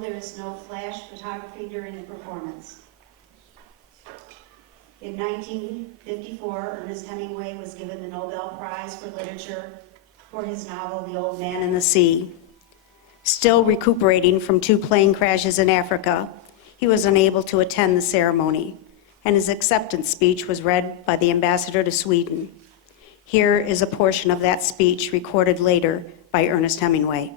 There is no flash photography during the performance. In 1954, Ernest Hemingway was given the Nobel Prize for Literature for his novel, The Old Man and the Sea. Still recuperating from 2 plane crashes in Africa, he was unable to attend the ceremony, and his acceptance speech was read by the ambassador to Sweden. Here is a portion of that speech recorded later by Ernest Hemingway.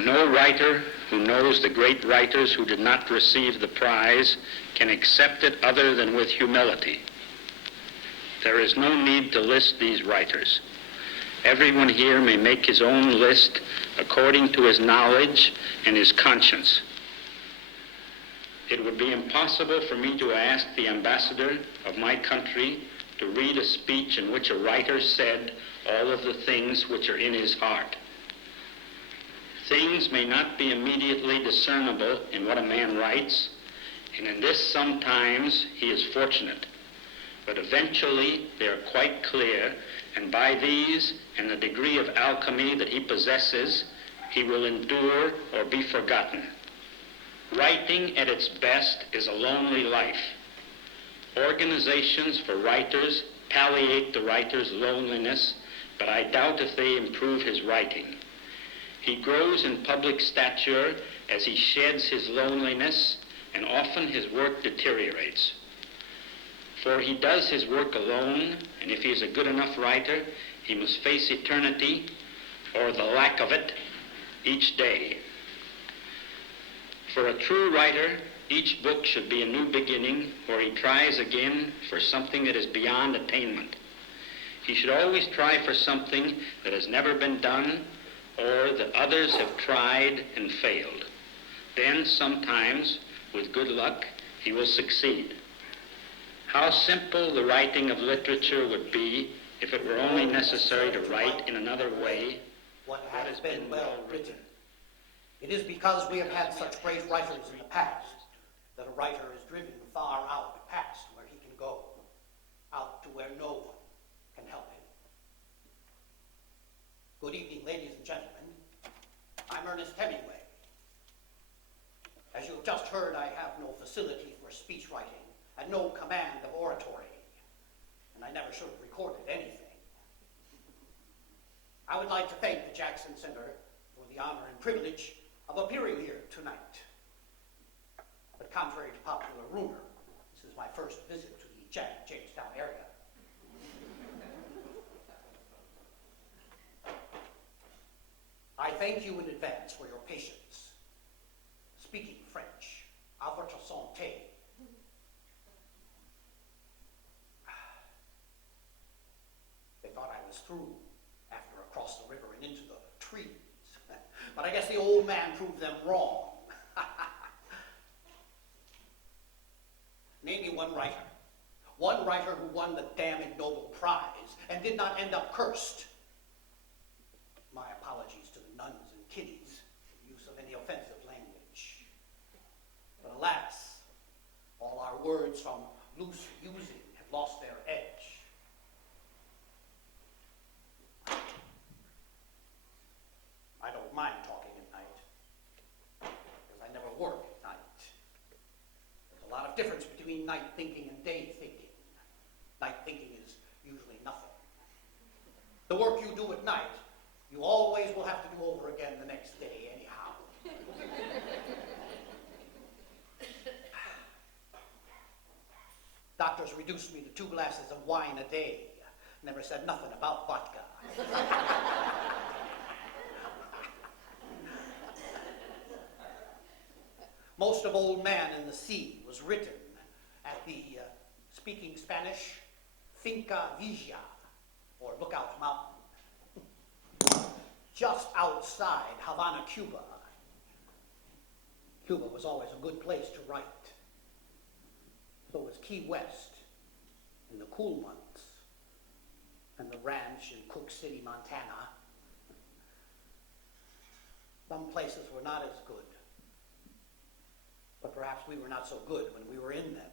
No writer who knows the great writers who did not receive the prize can accept it other than with humility. There is no need to list these writers. Everyone here may make his own list according to his knowledge and his conscience. It would be impossible for me to ask the ambassador of my country to read a speech in which a writer said all of the things which are in his heart. Things may not be immediately discernible in what a man writes, and in this sometimes he is fortunate. But eventually they are quite clear, and by these and the degree of alchemy that he possesses, he will endure or be forgotten. Writing at its best is a lonely life. Organizations for writers palliate the writer's loneliness, but I doubt if they improve his writing. He grows in public stature as he sheds his loneliness, and often his work deteriorates. For he does his work alone, and if he is a good enough writer, he must face eternity, or the lack of it, each day. For a true writer, each book should be a new beginning, where he tries again for something that is beyond attainment. He should always try for something that has never been done, or that others have tried and failed. Then, sometimes, with good luck, he will succeed. How simple the writing of literature would be if it were only necessary to write in another way what has been well written. It is because we have had such great writers in the past that a writer is driven far out past where he can go, out to where no one can help him. Good evening, ladies and gentlemen. I'm Ernest Hemingway. As you have just heard, I have no facility for speech writing and no command of oratory, and I never should have recorded anything. I would like to thank the Jackson Center for the honor and privilege of appearing here tonight. But contrary to popular rumor, this is my first visit to the Jamestown area. I thank you in advance for your patience. Speaking French, à votre santé. They thought I was through after across the river and into the trees. But I guess the old man proved them wrong. Name me one writer who won the damned Nobel Prize and did not end up cursed. My apologies to the nuns and kiddies for the use of any offensive language. But alas, all our words from loose using have lost their edge. I don't mind talking at night, because I never work at night. There's a lot of difference between night thinking and day thinking. Night thinking is usually nothing. The work you do at night, you always will have to do over again the next day anyhow. Doctors reduced me to 2 glasses of wine a day. Never said nothing about vodka. Most of Old Man in the Sea was written at the, speaking Spanish, Finca Vigia, or Lookout Mountain, just outside Havana, Cuba. Cuba was always a good place to write. So was Key West in the cool months, and the ranch in Cook City, Montana. Some places were not as good. but perhaps we were not so good when we were in them.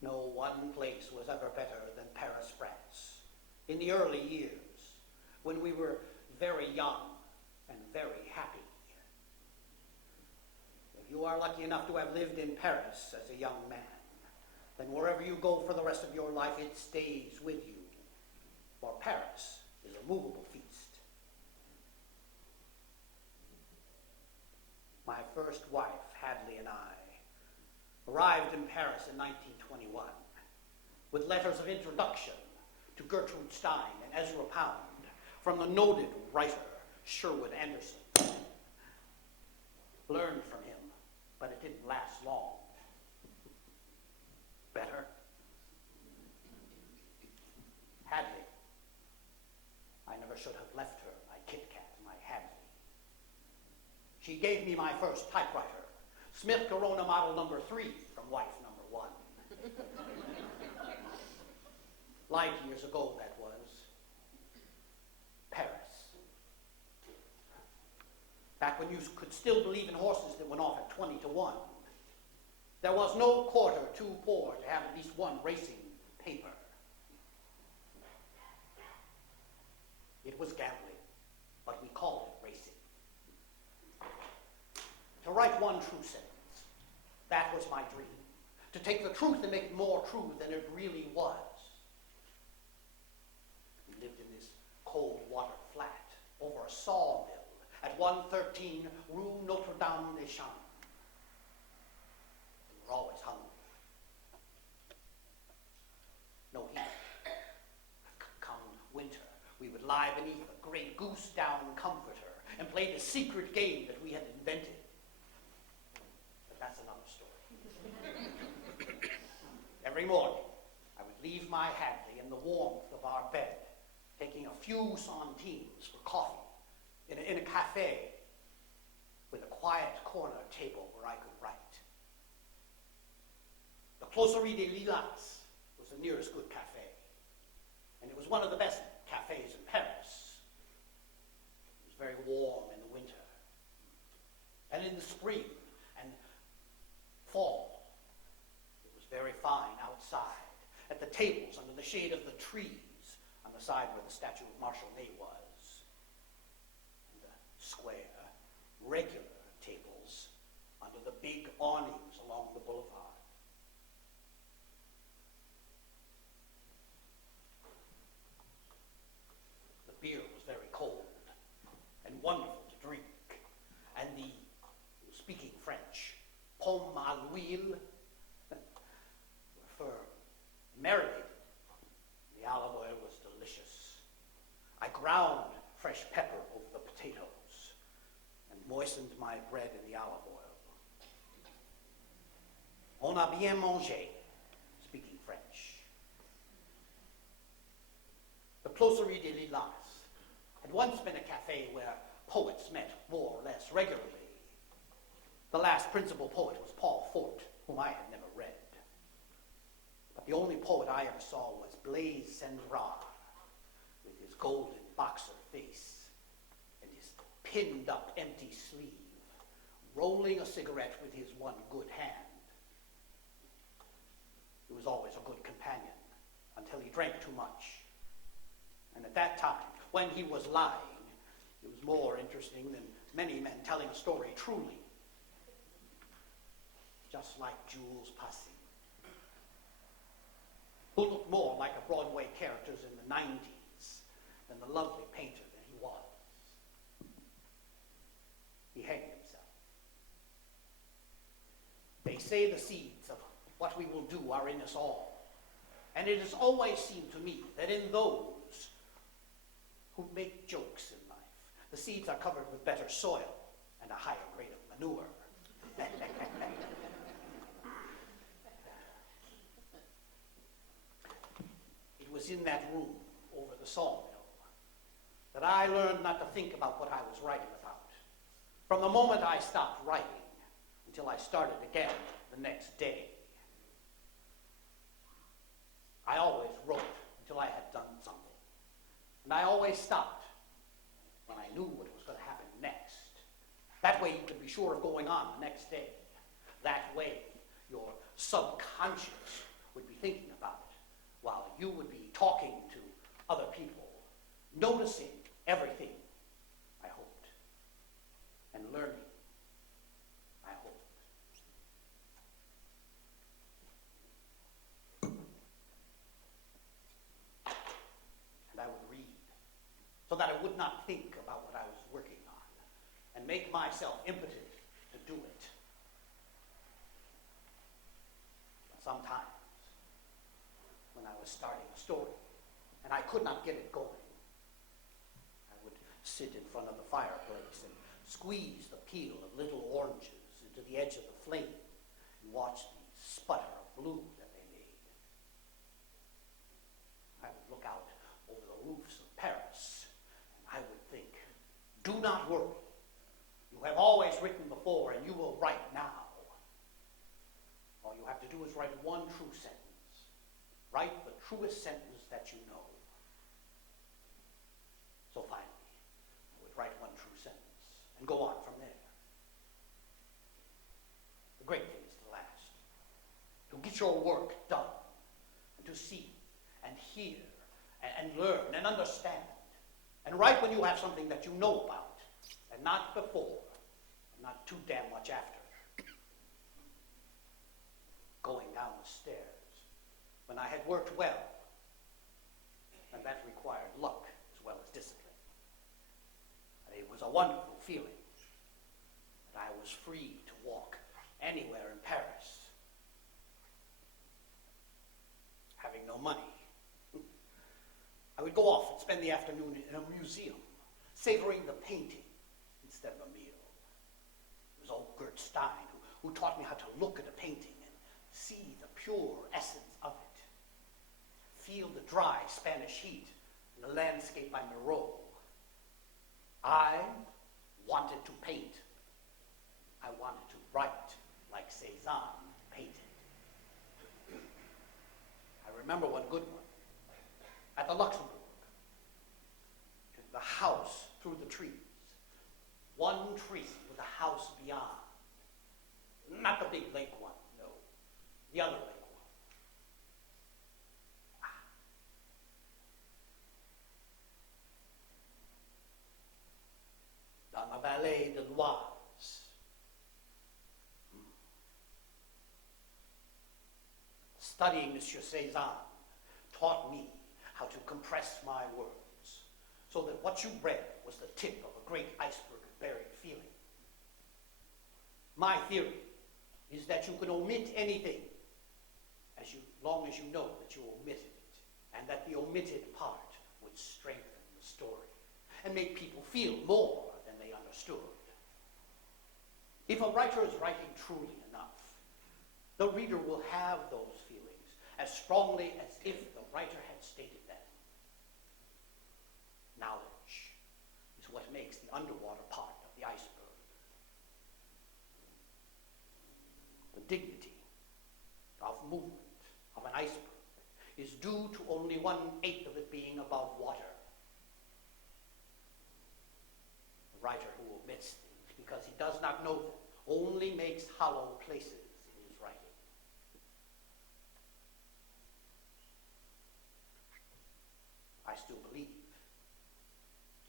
No one place was ever better than Paris, France, in the early years, when we were very young and very happy. If you are lucky enough to have lived in Paris as a young man, then wherever you go for the rest of your life, it stays with you. For Paris is a movable feast. My first wife, Hadley, and I arrived in Paris in 1921 with letters of introduction to Gertrude Stein and Ezra Pound from the noted writer Sherwood Anderson. Learned from him, but it didn't last long. Better? Hadley. I never should have left her, my Kit Kat, my Hadley. She gave me my first typewriter, Smith Corona model number 3 from wife number 1. Light years ago, that was. Paris. Back when you could still believe in horses that went off at 20 to 1. There was no quarter too poor to have at least one racing paper. It was gambling, but we called it racing. To write one true sentence, that was my dream. To take the truth and make it more true than it really was. We lived in this cold water flat over a sawmill at 113 Rue Notre-Dame-des-Champs. We were always hungry. No heat. Come winter, we would lie beneath a great goose down comforter and play the secret game that we had invented. But that's another story. Every morning, I would leave my Hadley in the warmth of our bed, taking a few centenes for coffee in a cafe with a quiet corner table where I could write. The Closerie des Lilas was the nearest good cafe, and it was one of the best cafes in Paris. It was very warm in the winter, and in the spring and fall, it was very fine outside, at the tables under the shade of the trees on the side where the statue of Marshal Ney was. And the square, regular tables under the big awnings along the boulevard. The beer was very cold and wonderful to drink, and the, speaking French, pomme à l'huile were firm, marinated. The olive oil was delicious. I ground fresh pepper over the potatoes and moistened my bread in the olive oil. On a bien mangé, speaking French. The Closerie des Lilas had once been a cafe where poets met more or less regularly. The last principal poet was Paul Fort, whom I had never read. But the only poet I ever saw was Blaise Cendrars, with his golden boxer face and his pinned-up empty sleeve, rolling a cigarette with his one good hand. He was always a good companion until he drank too much. And at that time, when he was lying, it was more interesting than many men telling a story truly. Just like Jules Passy, who looked more like a Broadway characters in the 90s than the lovely painter that he was. He hanged himself. They say the seeds of what we will do are in us all. And it has always seemed to me that in those who make jokes in life, the seeds are covered with better soil and a higher grade of manure. It was in that room over the sawmill that I learned not to think about what I was writing about. From the moment I stopped writing until I started again the next day. I always wrote until I had done something. And I always stopped when I knew what was going to happen next. That way you could be be sure of going on the next day. That way, your subconscious would be thinking about it, while you would be talking to other people, noticing everything, I hoped, and learning, I hoped. And I would read, so that I would not think about what I was working on, and make myself impotent to do it. But sometimes, when I was starting a story, and I could not get it going, I would sit in front of the fireplace and squeeze the peel of little oranges into the edge of the flame and watch the sputter of blue that they made. I would look out over the roofs of Paris, and I would think, do not worry. You have always written before, and you will write now. All you have to do is write one true sentence. Write the truest sentence that you know. So finally, I would write one true sentence and go on from there. The great thing is to last, to get your work done, and to see and hear and learn and understand, and write when you have something that you know about, and not before, and not too damn much after. Going down the stairs, when I had worked well, and that required luck as well as discipline. And it was a wonderful feeling that I was free to walk anywhere in Paris, having no money. I would go off and spend the afternoon in a museum, savoring the painting instead of a meal. It was old Gert Stein who taught me how to look at a painting and see the pure essence of it. Feel the dry Spanish heat in the landscape by Miro. I wanted to paint. I wanted to write like Cézanne painted. I remember one good one at the Luxembourg. The house through the trees. One tree with a house beyond. Not the big lake one, no. The other lake one. Dans la vallée de l'Oise. Studying Monsieur Cézanne taught me how to compress my words, so that what you read was the tip of a great iceberg of buried feeling. My theory is that you can omit anything as long as you know that you omitted it, and that the omitted part would strengthen the story and make people feel more than they understood. If a writer is writing truly enough, the reader will have those feelings as strongly as if the writer had stated them. Knowledge is what makes the underwater part of the iceberg. The dignity of movement of an iceberg is due to only 1/8 of it being above water. The writer who omits things because he does not know them only makes hollow places in his writing. I still believe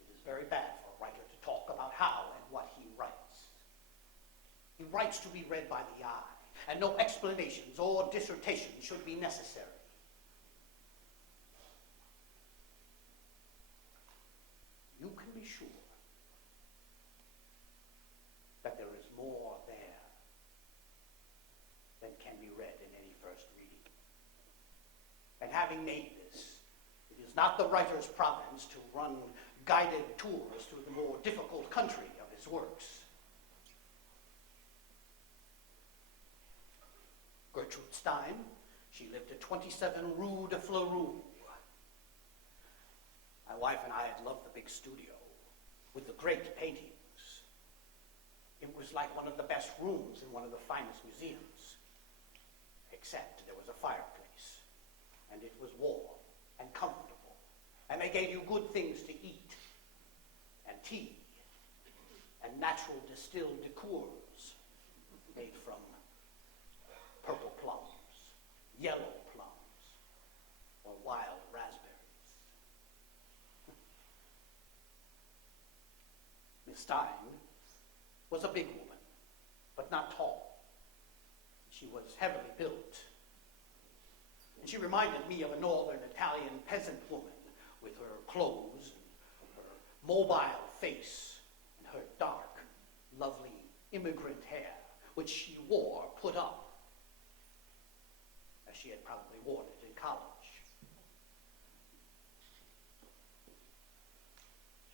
it is very bad for a writer to talk about how and what he writes. He writes to be read by the eye, and no explanations or dissertations should be necessary. You can be sure that there is more there than can be read in any first reading. And having made this, it is not the writer's province to run guided tours through the more difficult country of his works. Gertrude Stein, she lived at 27 Rue de Fleury. My wife and I had loved the big studio with the great paintings. It was like one of the best rooms in one of the finest museums, except there was a fireplace, and it was warm and comfortable, and they gave you good things to eat, and tea, and natural distilled liqueurs made from purple plums, yellow plums, or wild raspberries. Miss Stein was a big woman, but not tall. She was heavily built. And she reminded me of a northern Italian peasant woman with her clothes and her mobile face and her dark, lovely immigrant hair, which she wore put up, as she had probably worn it in college.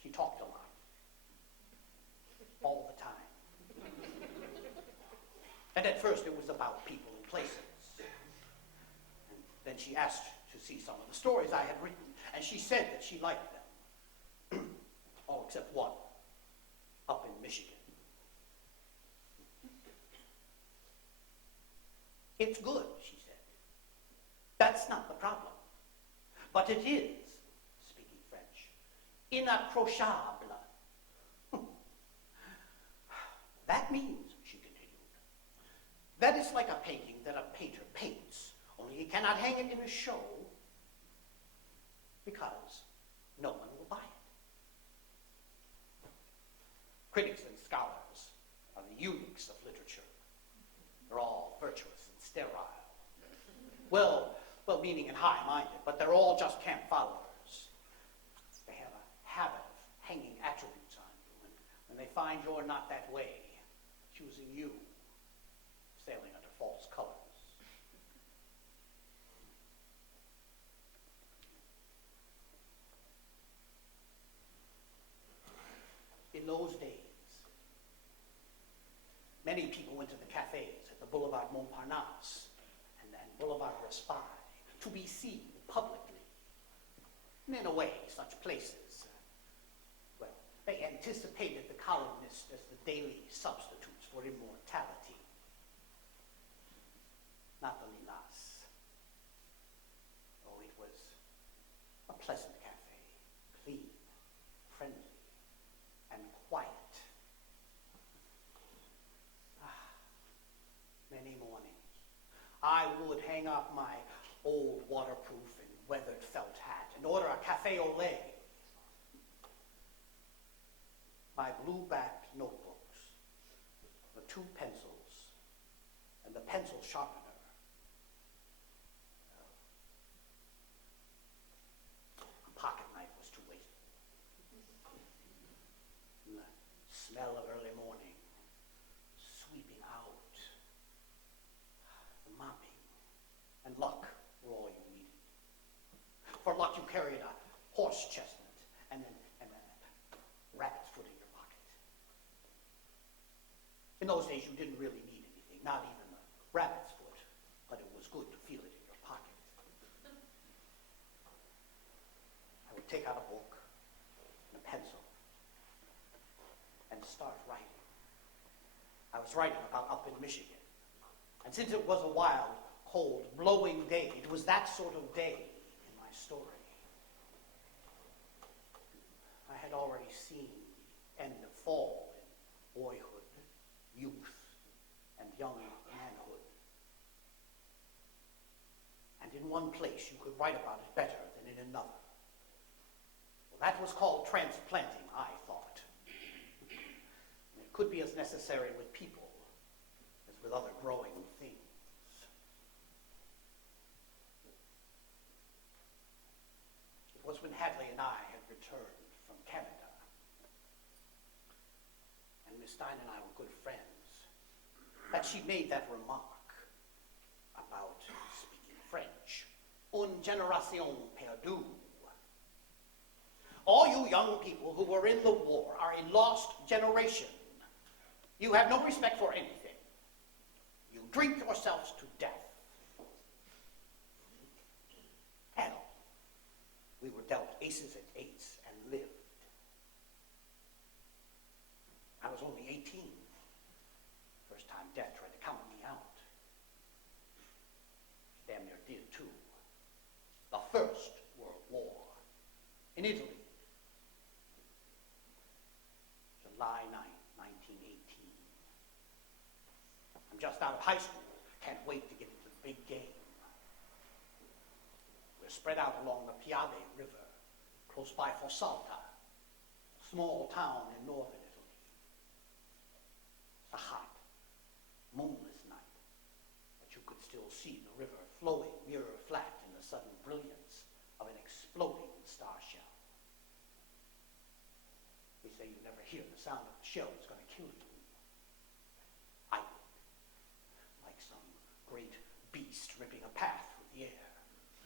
She talked a lot, all the time. And at first it was about people and places. And then she asked to see some of the stories I had written, and she said that she liked them. All except one, up in Michigan. It's good, she said. That's not the problem. But it is, speaking French, inapprochable. That means, she continued, that is like a painting that a painter paints, only he cannot hang it in a show because no one will buy it. Critics and scholars are the eunuchs of literature. They're all virtuous and sterile. Well-meaning and high-minded, but they're all just camp followers. They have a habit of hanging attributes on you, and when they find you're not that way, accusing you of sailing under false colors. In those days, many people went to the cafes at the Boulevard Montparnasse and then Boulevard Raspail to be seen publicly. And in a way, such places, well, they anticipated the columnist as the daily substitutes for immortality. Not the Lilas. Oh, it was a pleasant cafe, clean, friendly, and quiet. Many mornings, I would hang up my old waterproof and weathered felt hat and order a café au lait. My blue-backed notebooks, the 2 pencils, and the pencil sharpener. A pocket knife was too wasteful. And the smell of early morning, sweeping out, the mopping, and luck were all you needed. For luck, you carried a horse chestnut and a rabbit's foot in your pocket. In those days, you didn't really need anything, not even a rabbit's foot, but it was good to feel it in your pocket. I would take out a book and a pencil and start writing. I was writing about up in Michigan. And since it was a wild, cold, blowing day, it was that sort of day in my story. I had already seen the end of fall in boyhood, youth, and young manhood. And in one place you could write about it better than in another. Well, that was called transplanting, I thought. And it could be as necessary with people as with other growing things. It was when Hadley and I had returned from Canada, and Miss Stein and I were good friends, that she made that remark about speaking French. Une génération perdue. All you young people who were in the war are a lost generation. You have no respect for anything. You drink yourselves to death. Hell, we were dealt aces and eights and lived. I was only 18. First time death tried to count me out. She damn near did too. The First World War in Italy. July 9, I'm just out of high school. Can't wait to get into the big game. We're spread out along the Piave River, close by Fossalta, a small town in northern Italy. A hot, moonless night, but you could still see the river flowing mirror flat in the sudden brilliance of an exploding star shell. They say you never hear the sound of the shell that's going to kill you. I did, like some great beast ripping a path through the air.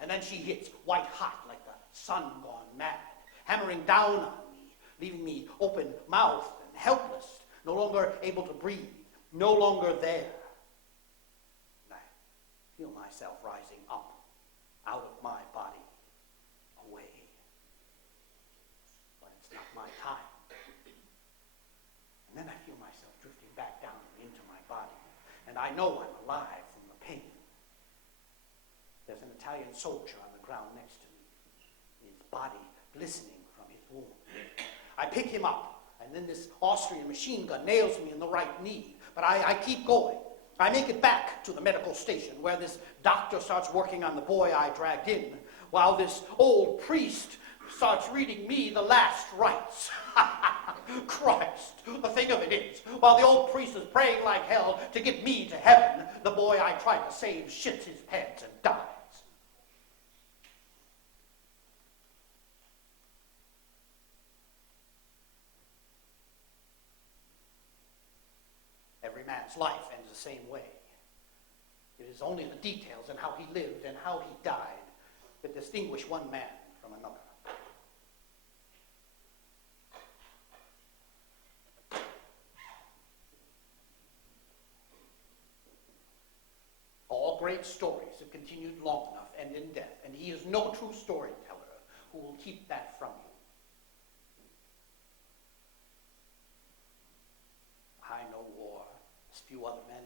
And then she hits, white hot like the sun gone mad, hammering down on me, leaving me open-mouthed and helpless, no longer able to breathe, no longer there. And I feel myself rising up, out of my body, away. But it's not my time. And then I feel myself drifting back down into my body, and I know I'm alive from the pain. There's an Italian soldier on the ground next to me, his body glistening from his wound. I pick him up, and then this Austrian machine gun nails me in the right knee. But I keep going. I make it back to the medical station, where this doctor starts working on the boy I dragged in, while this old priest starts reading me the last rites. Christ, the thing of it is, while the old priest is praying like hell to get me to heaven, the boy I tried to save shits his pants and dies. Every man's life ends the same way. It is only the details and how he lived and how he died that distinguish one man from another. All great stories have continued long enough end in death, and he is no true storyteller who will keep that from you. I know war as few other men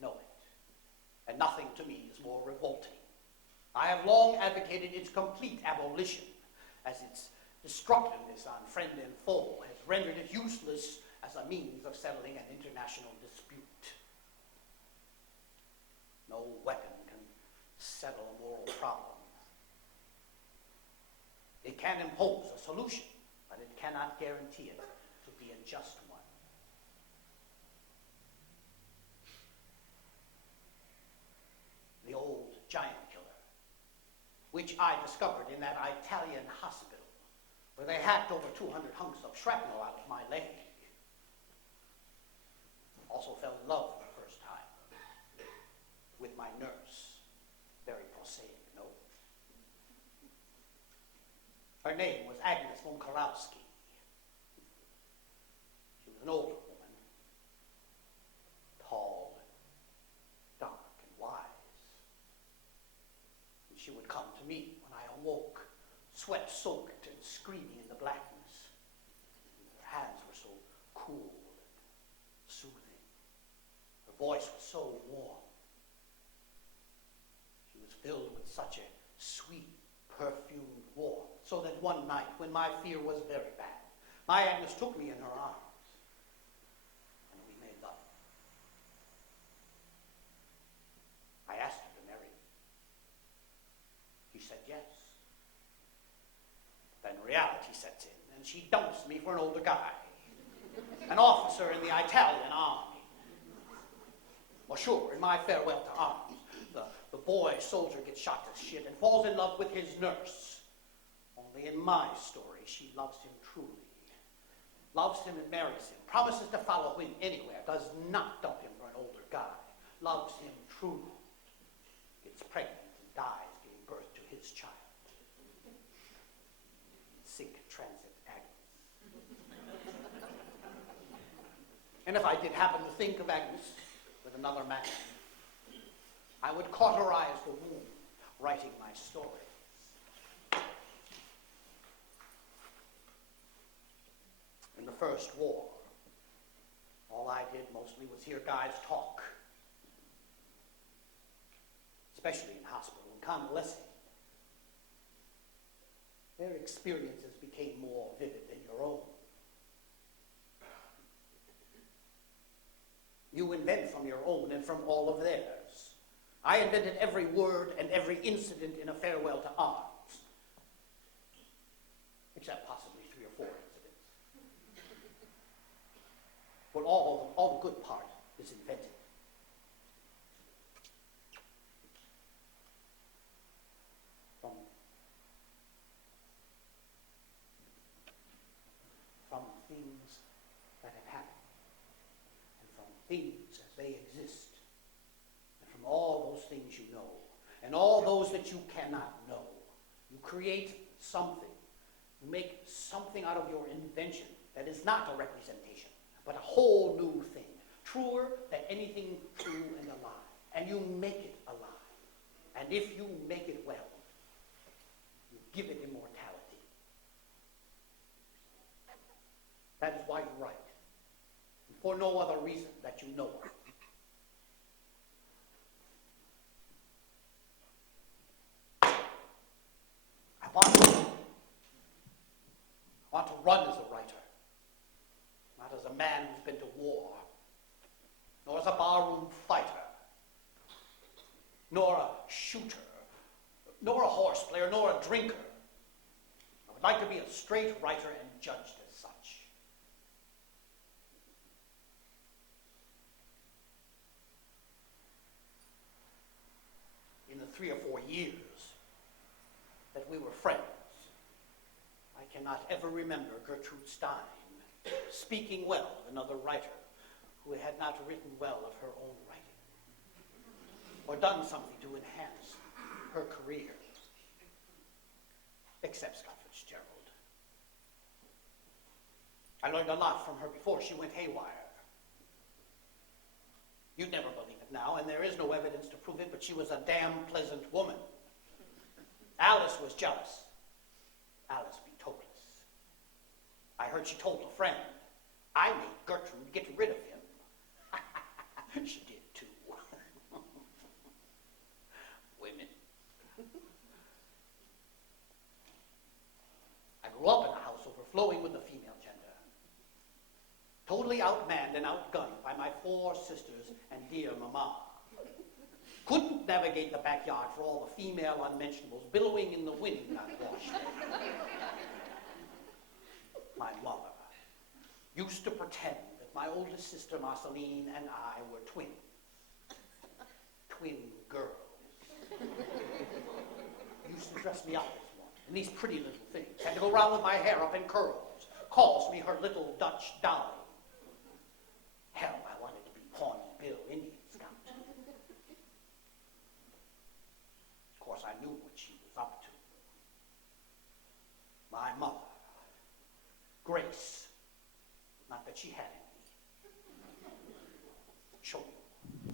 know it, and nothing to me is more revolting. I have long advocated its complete abolition, as its destructiveness on friend and foe has rendered it useless as a means of settling an international dispute. No weapon can settle a moral problem. It can impose a solution, but it cannot guarantee it to be a just one. The old giant killer, which I discovered in that Italian hospital, where they hacked over 200 hunks of shrapnel out of my leg. Also fell in love for the first time with my nurse. Very prosaic, no? Her name was Agnes von Karowski. She was an older woman, tall, dark, and wise. And she would come to me when I awoke, sweat-soaked and screaming in the blackness. And her hands were so cool and soothing. Her voice was so warm. She was filled with such a sweet, perfumed warmth, so that one night, when my fear was very bad, my Agnes took me in her arms, and we made love. I asked her to marry me. She said yes. Then reality sets in, and she dumps me for an older guy, an officer in the Italian army. Well, sure, in my farewell to arms, the boy soldier gets shot to shit and falls in love with his nurse. Only in my story, she loves him truly. Loves him and marries him. Promises to follow him anywhere. Does not dump him for an older guy. Loves him truly. Gets pregnant and dies giving birth to his child. Sic transit Agnes. And if I did happen to think of Agnes with another man, I would cauterize the wound, writing my story. In the First War, all I did mostly was hear guys talk, especially in hospital and convalescing. Their experiences became more vivid than your own. You invent from your own and from all of theirs. I invented every word and every incident in A Farewell to Arms, except possibly 3 or 4 incidents. But all the good part is invented. From things that have happened, and from things as they exist, and from all those things you know, and all those that you cannot know, you create something. You make something out of your invention that is not a representation, but a whole new thing, truer than anything true and alive. And you make it alive. And if you make it well, you give it immortality. That is why you write, for no other reason that you know of. I want to run as a writer, not as a man who's been to war, nor as a barroom fighter, nor a shooter, nor a horse player, nor a drinker. I would like to be a straight writer and judged as such. In the 3 or 4 years that we were friends, I cannot ever remember Gertrude Stein speaking well of another writer who had not written well of her own writing, or done something to enhance her career, except Scott Fitzgerald. I learned a lot from her before she went haywire. You'd never believe it now, and there is no evidence to prove it, but she was a damn pleasant woman. Alice was jealous. Alice be topless. I heard she told a friend, I made Gertrude get rid of him. She did too. Women. I grew up in a house overflowing with the female gender. Totally outmanned and outgunned by my 4 sisters and dear mama. Couldn't navigate the backyard for all the female unmentionables billowing in the wind I'd washed. My mother used to pretend that my oldest sister Marceline and I were twins. Twin girls. Used to dress me up as one in these pretty little things. Had to go around with my hair up in curls. Calls me her little Dutch dolly. Hell, I wanted to be Pawnee Bill, Indian Scout. Of course, I knew what she was up to. My mother, Grace, not that she had any. Show you.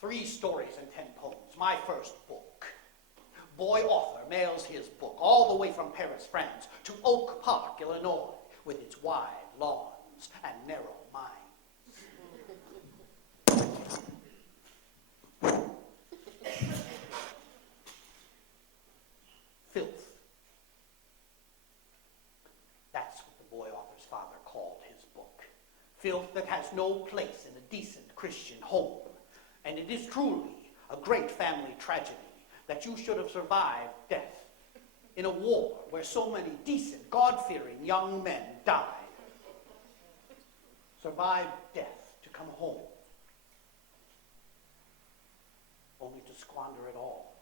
3 stories and 10 poems, my first book. Boy author mails his book all the way from Paris, France, to Oak Park, Illinois, with its wide lawns and narrow mines. Filth. That's what the boy author's father called his book. Filth that has no place in a decent Christian home. And it is truly a great family tragedy that you should have survived death in a war where so many decent, God-fearing young men died. Survived death to come home, only to squander it all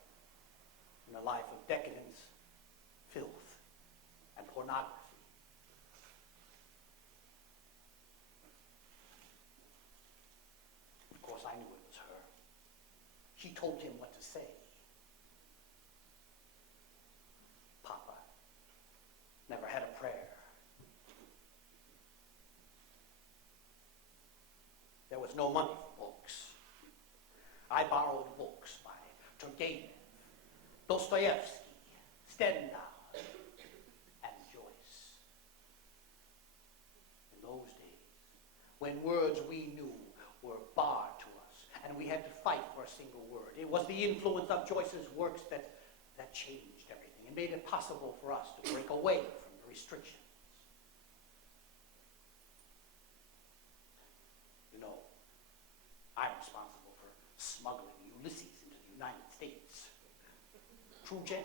in a life of decadence, filth, and pornography. Of course, I knew it was her. She told him what to say. Papa never had a prayer. There was no money for books. I borrowed books by Turgenev, Dostoevsky, Stendhal, and Joyce. In those days, when words we knew were barred to us, and we had to fight for a single word, it was the influence of Joyce's works that changed everything and made it possible for us to break away from the restrictions. smuggling Ulysses into the United States. True gem.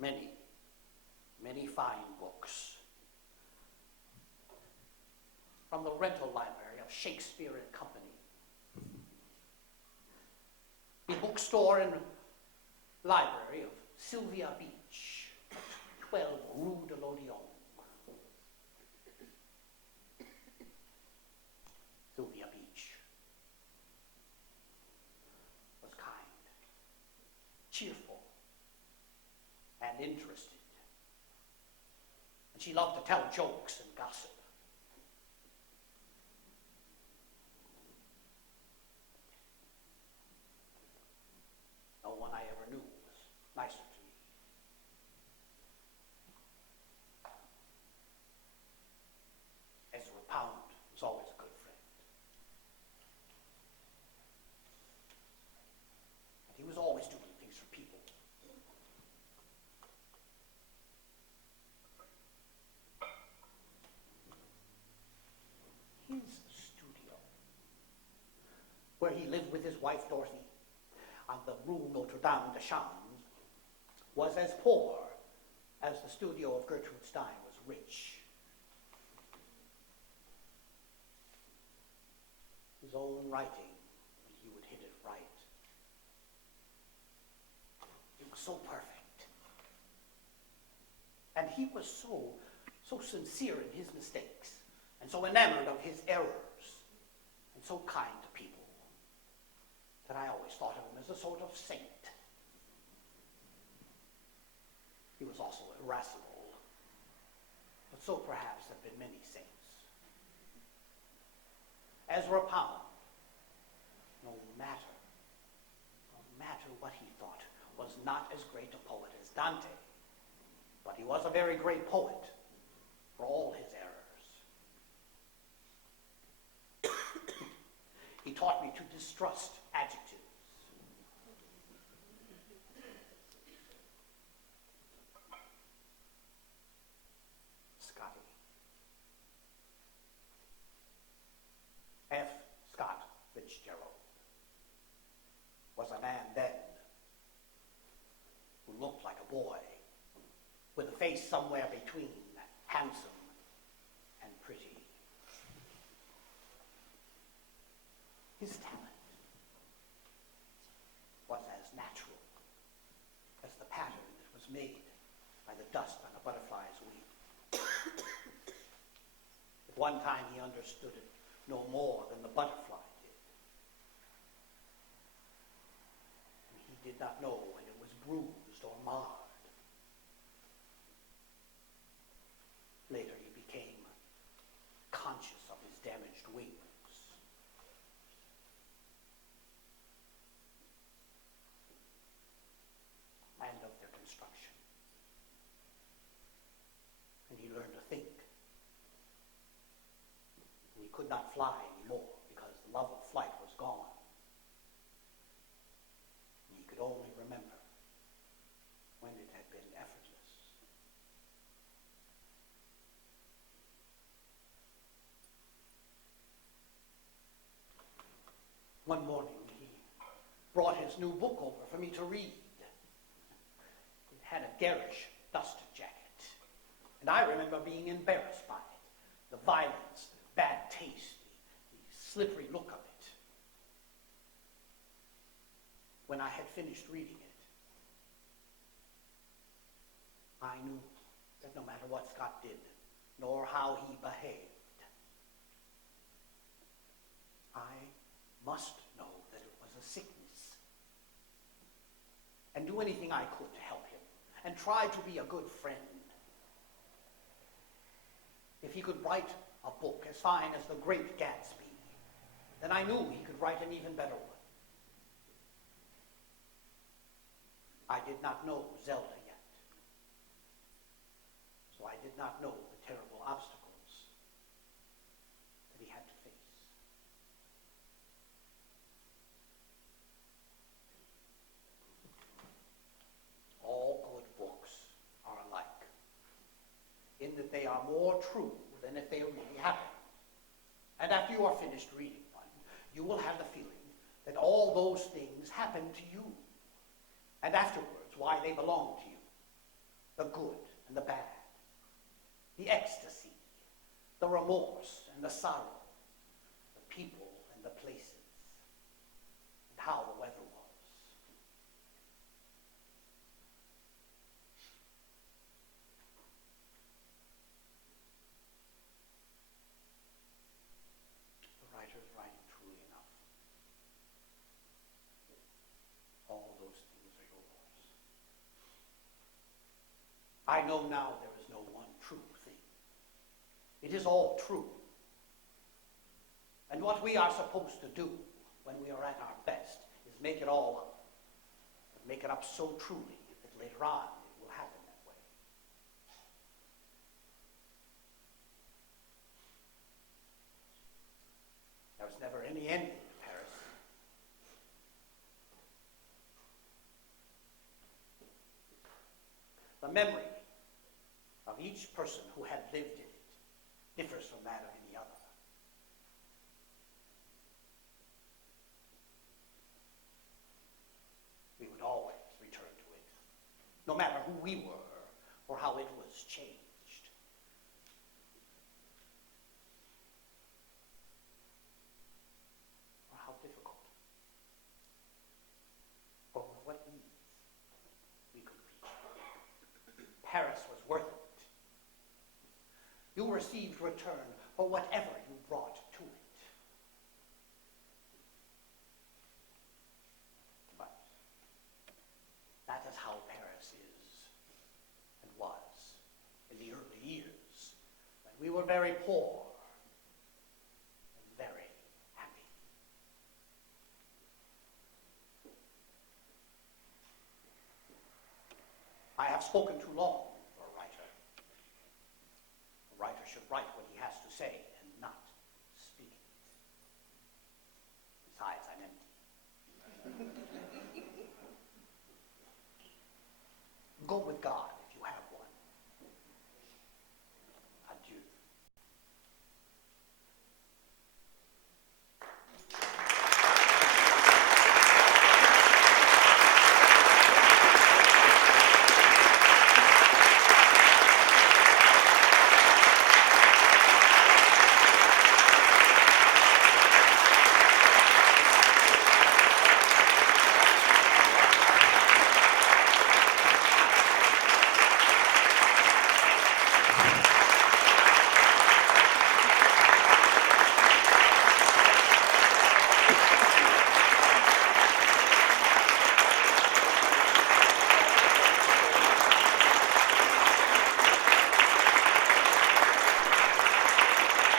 Many, many fine books. From the rental library of Shakespeare and Company. The bookstore and library of Sylvia Beach, 12 Rue de l'Odeon. Sylvia Beach was kind, cheerful, and interested. And she loved to tell jokes and gossip. No one I ever knew was nicer to me. Ezra Pound was always a good friend. And he was always doing things for people. His studio, where he lived with his wife Dorothy, on the Rue Notre Dame de Champs, was as poor as the studio of Gertrude Stein was rich. His own writing, when he would hit it right, it was so perfect. And he was so sincere in his mistakes, and so enamored of his errors, and so kind to people, that I always thought of him as a sort of saint. He was also irascible, but so perhaps have been many saints. Ezra Pound, no matter what he thought, was not as great a poet as Dante, but he was a very great poet for all his errors. He taught me to distrust adjectives. Scotty. F. Scott Fitzgerald was a man then who looked like a boy, with a face somewhere between handsome and pretty. His talent was as natural as the pattern that was made by the dust on a butterfly's wing. At one time he understood it no more than the butterfly did. And he did not know when it was bruised or marred. Later he became conscious of his damaged wings. And of their construction. And he learned to think. And he could not fly anymore because the love of flight was gone. And he could only remember when it had been effortless. One morning he brought his new book over for me to read. It had a garish dust jacket, and I remember being embarrassed by it. The violence, bad taste, the slippery look of it. When I had finished reading it, I knew that no matter what Scott did, nor how he behaved, I must know that it was a sickness, and do anything I could to help him, and try to be a good friend. If he could write a book as fine as The Great Gatsby, then I knew he could write an even better one. I did not know Zelda yet, so I did not know the terrible obstacles that he had to face. All good books are alike, in that they are more true than if they really happened. And after you are finished reading one, you will have the feeling that all those things happened to you. And afterwards, why they belong to you. The good and the bad. The ecstasy, the remorse and the sorrow. The people and the places. And how the weather was. The writer is writing truly enough. All those things are yours. I know now there is no one true thing. It is all true. And what we are supposed to do when we are at our best is make it all up. But make it up so truly that later on it will happen that way. There was never any ending to Paris. The memory of each person who had lived in it differs from that of any other. We would always return to it, no matter who we were or how it was changed. Or how difficult. Or with what ease we could reach. Paris was worth it. You received return for whatever you brought to it. But that is how Paris is and was in the early years when we were very poor and very happy. I have spoken too long for a writer. A writer should write what he has to say and not speak it. Besides, I'm empty. Go with God if you have one. Adieu.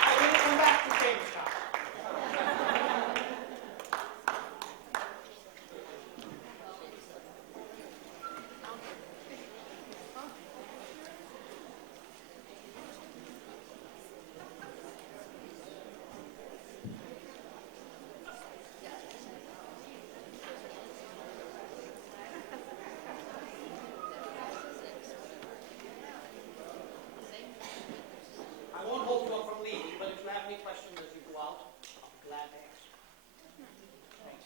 I will come back to Jamestown. I won't hold you up from leaving, but if you have any questions as you go out, I'll be glad to answer. Thanks.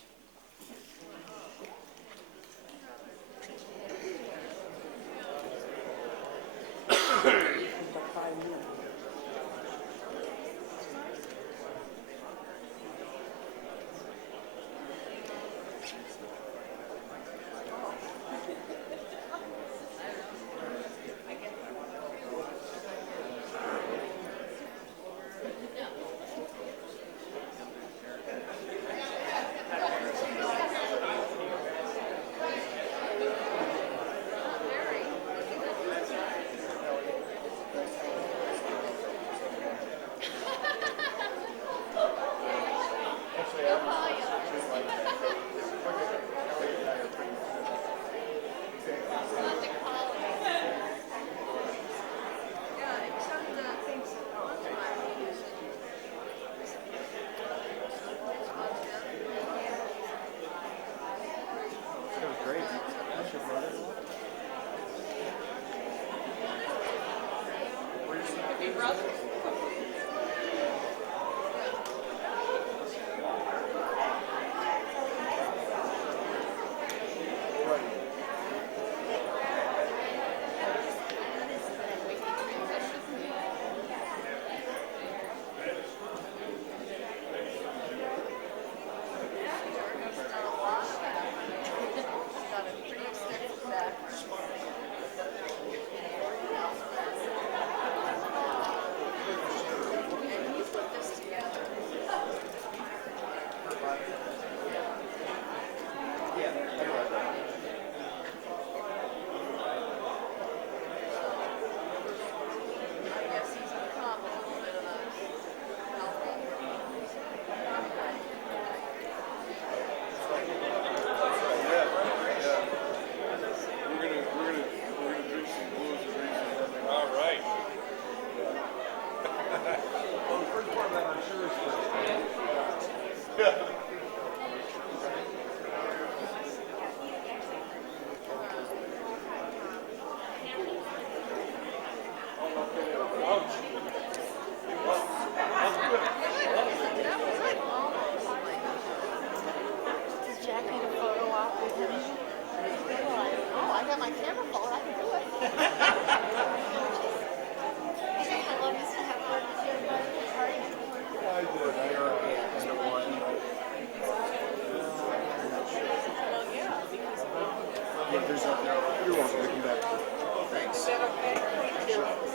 You're welcome. Come back. Thanks.